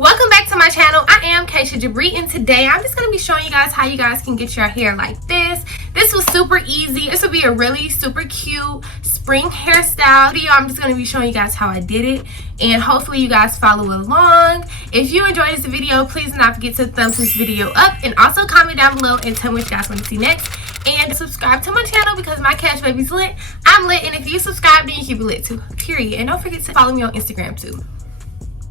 Welcome back to my channel. I am Kashiajabre, and today I'm just going to be showing you guys how you guys can get your hair like this. This was super easy. This will be a really super cute spring hairstyle video. I'm just going to be showing you guys how I did it, and hopefully you guys follow along. If you enjoyed this video, please do not forget to thumbs this video up, and also comment down below and tell me what you guys want to see next. And subscribe to my channel because my cash baby's lit. I'm lit, and if you subscribe, then you can be lit too, period. And don't forget to follow me on Instagram too.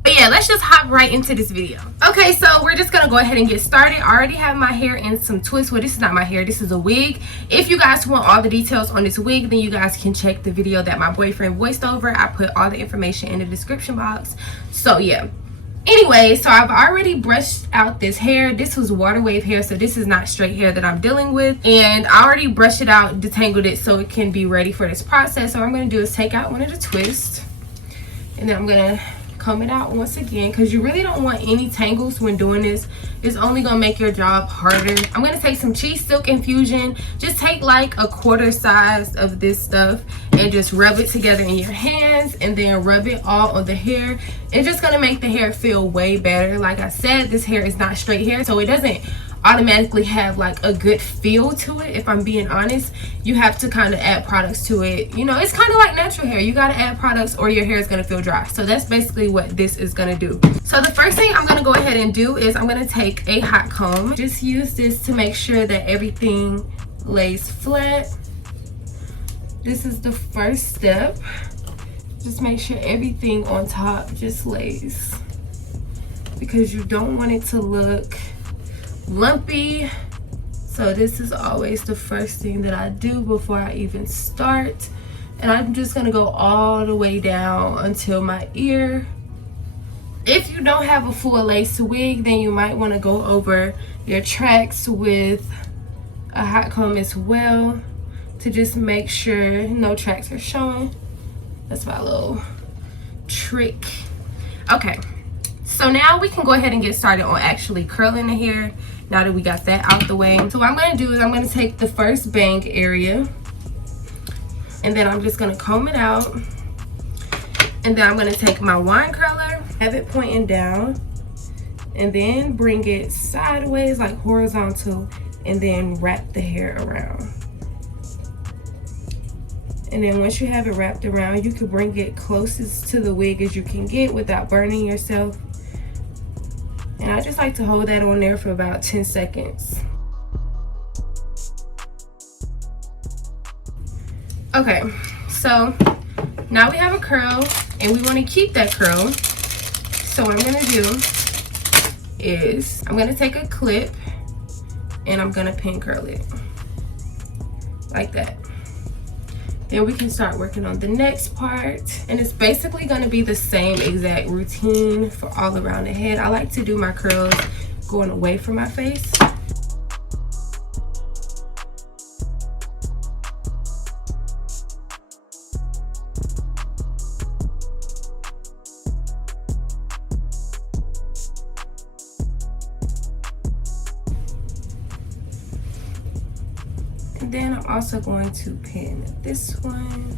But yeah, let's just hop right into this video. Okay, so we're just gonna go ahead and get started. I already have my hair in some twists. Well, this is not my hair, this is a wig. If you guys want all the details on this wig, then you guys can check the video that my boyfriend voiced over. I put all the information in the description box. So yeah, anyway, so I've already brushed out this hair. This was water wave hair, so this is not straight hair that I'm dealing with, and I already brushed it out, detangled it so it can be ready for this process. So what I'm going to do is take out one of the twists, and then I'm going to comb it out once again, because you really don't want any tangles when doing this. It's only gonna make your job harder. I'm gonna take some cheese silk infusion. Just take like a quarter size of this stuff and just rub it together in your hands, and then rub it all on the hair. It's just gonna make the hair feel way better. Like I said, this hair is not straight hair, so it doesn't automatically have like a good feel to it. If I'm being honest, you have to kind of add products to it. You know, it's kind of like natural hair. You got to add products or your hair is going to feel dry. So that's basically what this is going to do. So the first thing I'm going to go ahead and do is I'm going to take a hot comb. Just use this to make sure that everything lays flat. This is the first step. Just make sure everything on top just lays, because you don't want it to look lumpy. So this is always the first thing that I do before I even start, and I'm just gonna go all the way down until my ear. If you don't have a full lace wig, then you might want to go over your tracks with a hot comb as well, to just make sure no tracks are showing. That's my little trick. Okay, so now we can go ahead and get started on actually curling the hair, now that we got that out the way. So what I'm going to do is I'm going to take the first bang area, and then I'm just going to comb it out, and then I'm going to take my wine curler, have it pointing down, and then bring it sideways like horizontal, and then wrap the hair around. And then once you have it wrapped around, you can bring it closest to the wig as you can get without burning yourself. And I just like to hold that on there for about 10 seconds. Okay, so now we have a curl, and we want to keep that curl. So what I'm going to do is I'm going to take a clip, and I'm going to pin curl it like that. Then we can start working on the next part, and it's basically going to be the same exact routine for all around the head. I like to do my curls going away from my face. And then I'm also going to pin this one.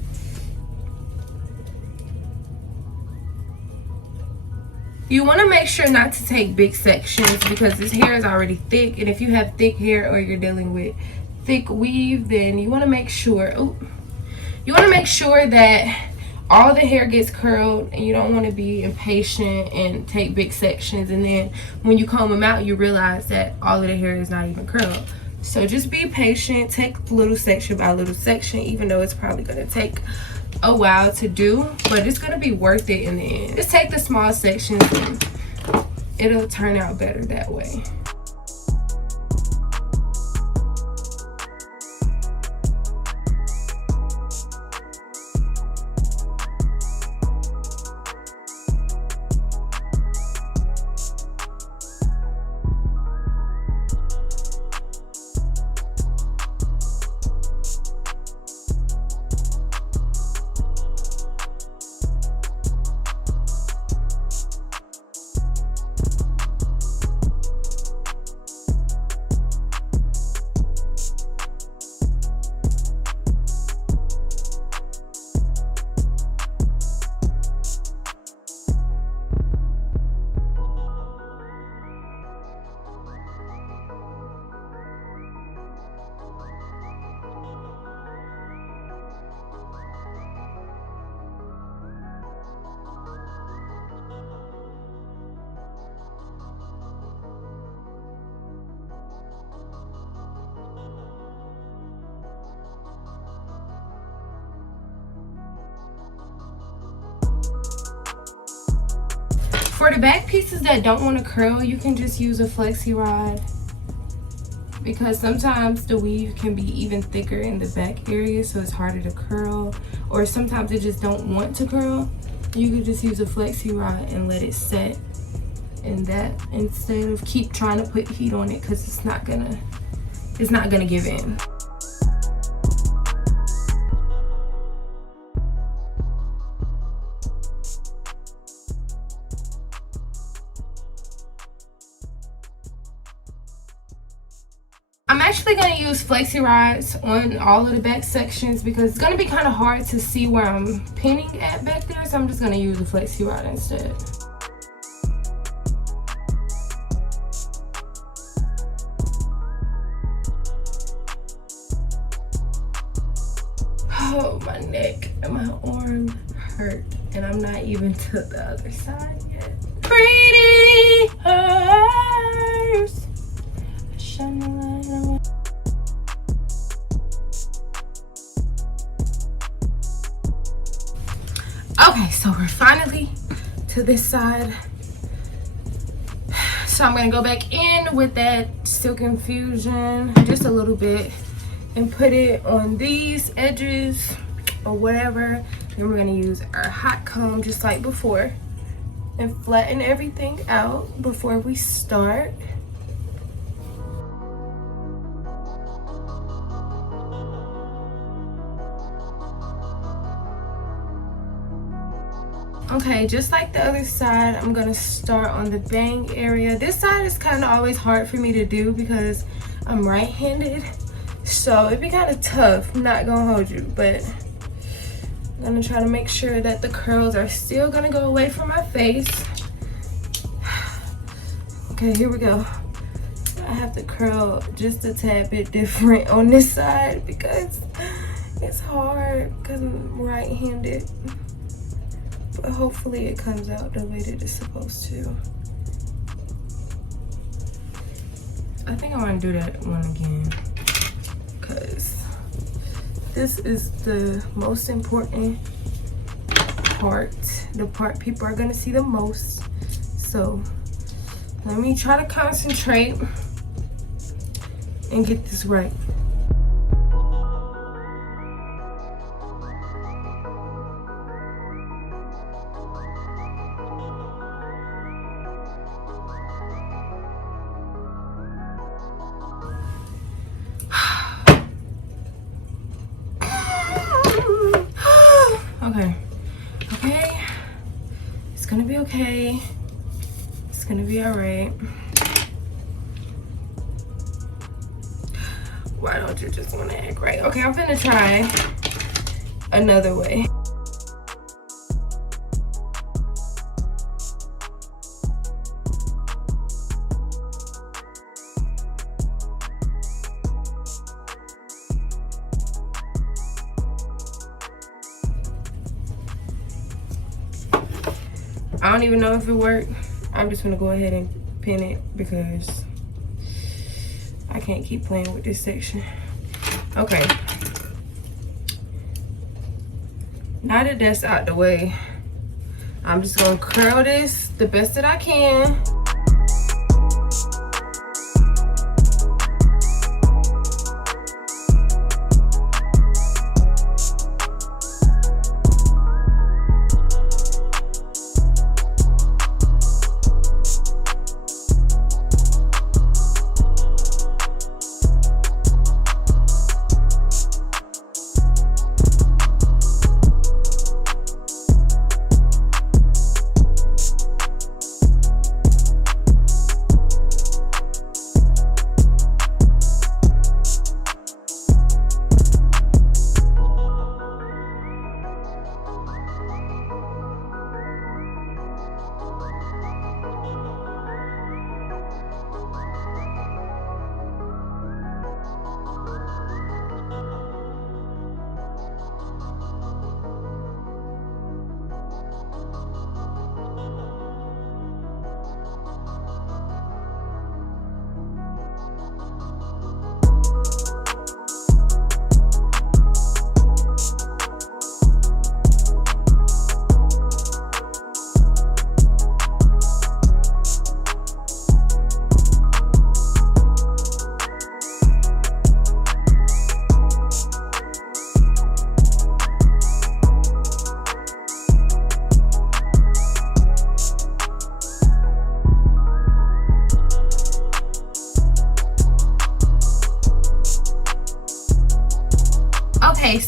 You want to make sure not to take big sections, because this hair is already thick, and if you have thick hair or you're dealing with thick weave, then you want to make sure that all the hair gets curled, and you don't want to be impatient and take big sections, and then when you comb them out you realize that all of the hair is not even curled. So just be patient, take little section by little section, even though it's probably going to take a while to do, but it's going to be worth it in the end. Just take the small sections and it'll turn out better that way. For the back pieces that don't want to curl, you can just use a flexi rod, because sometimes the weave can be even thicker in the back area, so it's harder to curl, or sometimes it just don't want to curl. You could just use a flexi rod and let it set in that, instead of keep trying to put heat on it, because it's not gonna give in. I'm actually going to use flexi rods on all of the back sections because it's going to be kind of hard to see where I'm pinning at back there, so I'm just going to use a flexi rod instead. Oh, my neck and my arm hurt, and I'm not even to the other side yet. Pretty hurts. Shine the light on. Okay, so we're finally to this side. So I'm gonna go back in with that Silk Infusion just a little bit and put it on these edges or whatever. Then we're gonna use our hot comb just like before and flatten everything out before we start. Okay, just like the other side, I'm gonna start on the bang area. This side is kind of always hard for me to do because I'm right-handed, so it'd be kind of tough. I'm not gonna hold you, but I'm gonna try to make sure that the curls are still gonna go away from my face. Okay, here we go. I have to curl just a tad bit different on this side because it's hard because I'm right-handed. But hopefully it comes out the way that it's supposed to. I think I want to do that one again because this is the most important part, the part people are going to see the most. So let me try to concentrate and get this right. Okay, it's gonna be okay. It's gonna be all right. Why don't you just want to act right? Okay, I'm gonna try another way. I don't even know if it worked. I'm just gonna go ahead and pin it because I can't keep playing with this section. Okay. Now that that's out the way, I'm just gonna curl this the best that I can.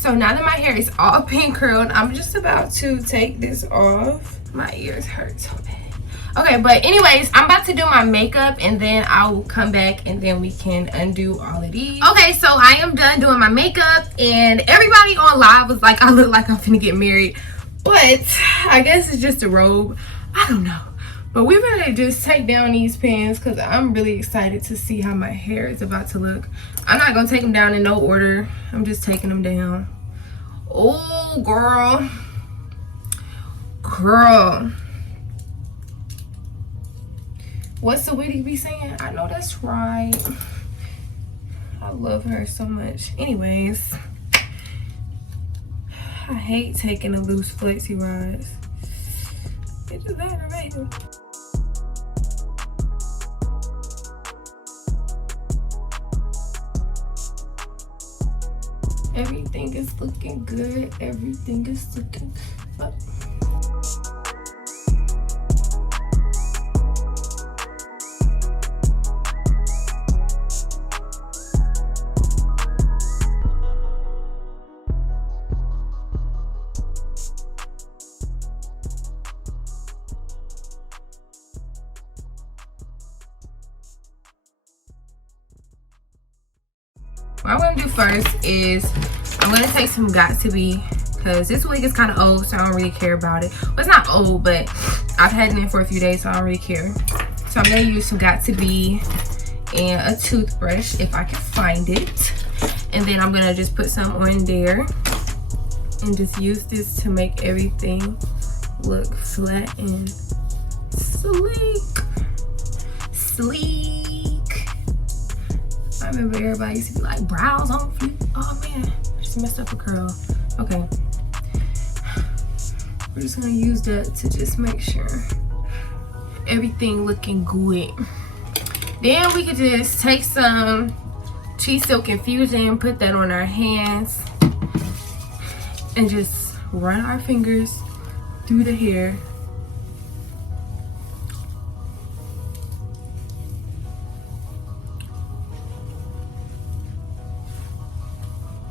So now that my hair is all pin curled, I'm just about to take this off. My ears hurt so bad. Okay, but anyways, I'm about to do my makeup and then I will come back and then we can undo all of these. Okay, so I am done doing my makeup and everybody on live was like, I look like I'm finna get married. But I guess it's just a robe. I don't know. But we're gonna just take down these pins because I'm really excited to see how my hair is about to look. I'm not gonna take them down in no order. I'm just taking them down. Oh, girl. Girl. What's the witty be saying? I know that's right. I love her so much. Anyways, I hate taking the loose flexi rides. It's just aggravating. Everything is looking good. Everything is looking up. What I'm gonna do first is I'm gonna take some Got To Be because this wig is kind of old, so I don't really care about it. Well, it's not old, but I've had it in for a few days, so I don't really care. So I'm gonna use some Got To Be and a toothbrush if I can find it, and then I'm gonna just put some on there and just use this to make everything look flat and sleek. I remember everybody used to be like, brows on fleek. Oh man, I just messed up a curl. Okay. We're just gonna use that to just make sure everything looking good. Then we could just take some Cheese Silk Infusion, put that on our hands, and just run our fingers through the hair.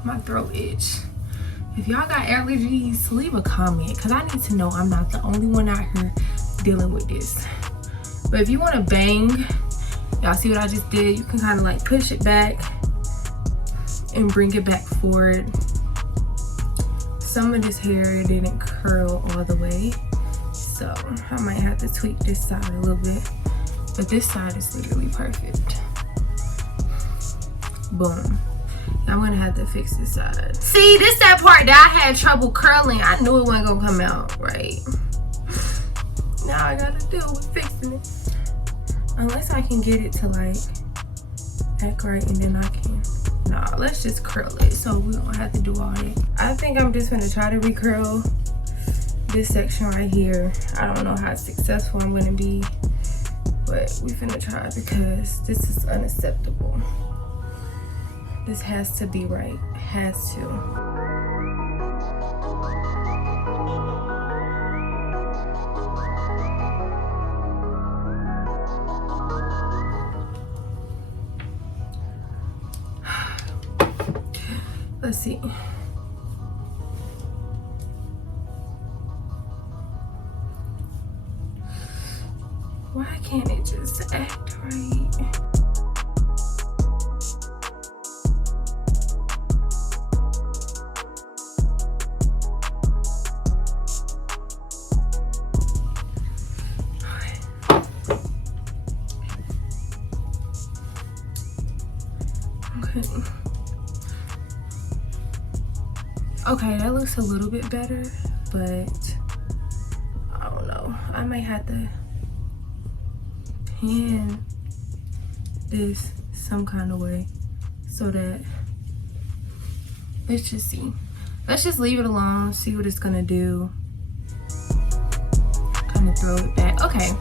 My throat itch. If y'all got allergies, leave a comment because I need to know I'm not the only one out here dealing with this. But if you want to bang, y'all see what I just did? You can kind of like push it back and bring it back forward. Some of this hair didn't curl all the way, so I might have to tweak this side a little bit, but this side is literally perfect. Boom. I'm gonna have to fix this side. See, this that part that I had trouble curling. I knew it wasn't gonna come out right. Now I gotta deal with fixing it. Unless I can get it to like act right and then I can. Nah, let's just curl it so we don't have to do all that. I think I'm just gonna try to recurl this section right here. I don't know how successful I'm gonna be, but we finna try because this is unacceptable. This has to be right. Has to. Let's see. Why can't it just act right? Okay, that looks a little bit better, but I don't know. I might have to pin this some kind of way so that, let's just see. Let's just leave it alone, see what it's gonna do. Kind of throw it back. Okay.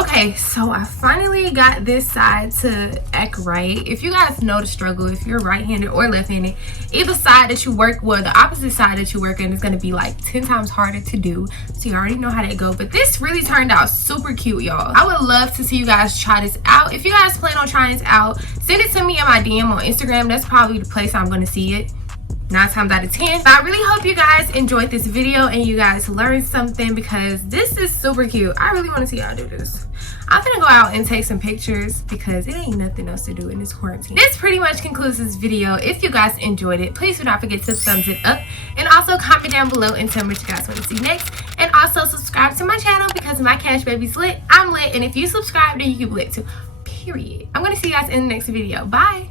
Okay, so I finally got this side to act right. If you guys know the struggle, if you're right-handed or left-handed, either side that you work, well, the opposite side that you work in is going to be like 10 times harder to do. So you already know how that go. But this really turned out super cute, y'all. I would love to see you guys try this out. If you guys plan on trying this out, send it to me in my DM on Instagram. That's probably the place I'm going to see it. 9 times out of 10. But I really hope you guys enjoyed this video and you guys learned something, because this is super cute. I really want to see y'all do this. I'm gonna go out and take some pictures because it ain't nothing else to do in this quarantine. This pretty much concludes this video. If you guys enjoyed it, please do not forget to thumbs it up, and also comment down below and tell me what you guys want to see next. And also subscribe to my channel because my cash baby's lit. I'm lit, and if you subscribe, then you can be lit too. Period. I'm gonna see you guys in the next video. Bye.